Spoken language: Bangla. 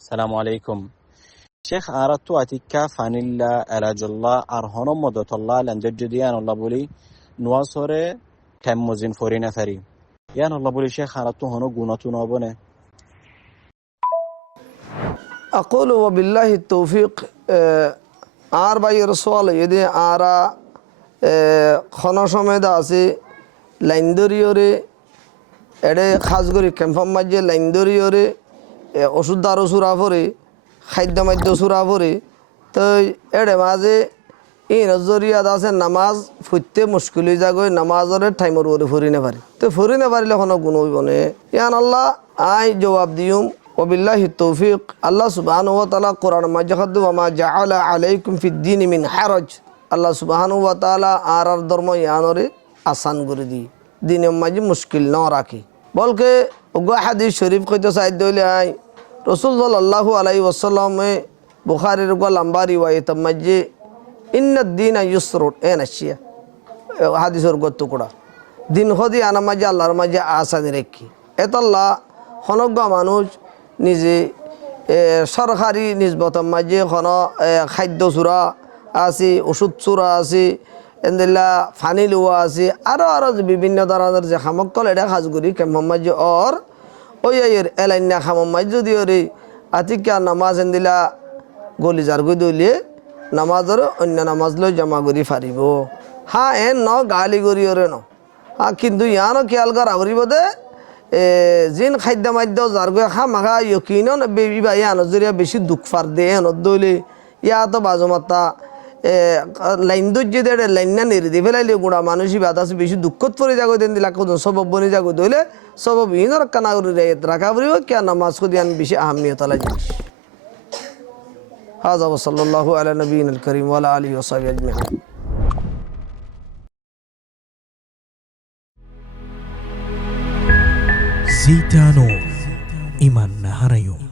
السلام عليكم شيخ أردت أتكا فانيلا علاج الله أرهنم مدة الله لنجدديان الله بولي نواصره تموزين فوري نفري يعني الله بولي شيخ أردت هنو قونتو نابونه. أقول وبالله التوفيق باي رسول يدي آرا خناشمه داسي লাইন্দরিয়রে এডে খাস করে ক্যাম্পাম মাঝে লাইন্দরিয়রে ওষুধ দারু সুরা পরে খাদ্য মাদ্য সুরা পরে তো এডে মাঝে এই নজরিয়াত আছে নামাজ ফুটতে মুশকিল হয়ে যাগো নামাজের টাইমর ওরে ফুরি না পারে তো ফুরি না পারলে কোনো গুণ হইব না ইয়ান আল্লাহ আই জবাব দিউম ওবিল্লাহি তৌফিক আল্লাহ সুবহানাহু ওয়া তাআলা কোরআন মাঝে খাদ্দু ওয়া মা জাআলা আলাইকুম ফিদ দীন মিন হারাজ আল্লাহ সুবহানাহু ওয়া তাআলা আর ধর্ম ইয়ানরে আসান করে দি দিনের মাঝে মুশকিল না রাখি বলকে ওগো হাদিস শরীফ কইতে চাই দইলে আই রাসূল সাল্লাল্লাহু আলাইহি ওয়াসাল্লামে বুখারীর গো লম্বা রিওয়ায়াত মাঝে ইন্নাদ দীন ইউসরুন এনাশিয়া হাদিসের গো টুকরা দিন হদি আনা মাঝে আল্লাহর মাঝে আসানি রাখি এতাল্লাহ হনজ্ঞ মানুষ নিজে সরকারি নিসবত মাঝে হন খাদ্য চূড়া আছে ওষুধ চূড়া আছে এন্দিল্লা ফানি লুয়া আছে আরো বিভিন্ন ধরনের যে সামগ্রী এটা সাজ করি কেম্মাজ অর ওই এলাইনা খামাজ যদি ওরে আতিকা নামাজ এন্দিলা গলি যার গই দলিয়ে নামাজের অন্য নামাজ লৈ জমা করি ফারিব হ্যাঁ এন ন গালি করি ওরে ন হ্যাঁ কিন্তু ইয়ানো খেয়াল করা ফুরিব দে জিন খাদ্য মাদ্য যার গৈ খা মাখা ইয়কিন বেবি ইয়ানো জরিয়া বেশি দুঃখ ফার দে এনত দইলে ইয়াতো বাজু মাতা লাইন দর্জি দেড়ে লাইন না নেড়ে দিয়ে ফেলাইলে গুড়া মানুষই বাতাসে বেশি দুঃখত পড়ে যাগো দেন দিলা কোন সবব বনে যাগো দইলে সবব ইন রাখা করে রাখা পড়িব কে নামাজ কো দিয়ান বেশি আহমিয়ত আলা জিনিস হাযা ওয়া সাল্লাল্লাহু আলা নবিয়িল কারীম ওয়া আলা আলিহি ওয়া সাহবিহি আজমাইন জিতানো ইমান নাহারায়ুম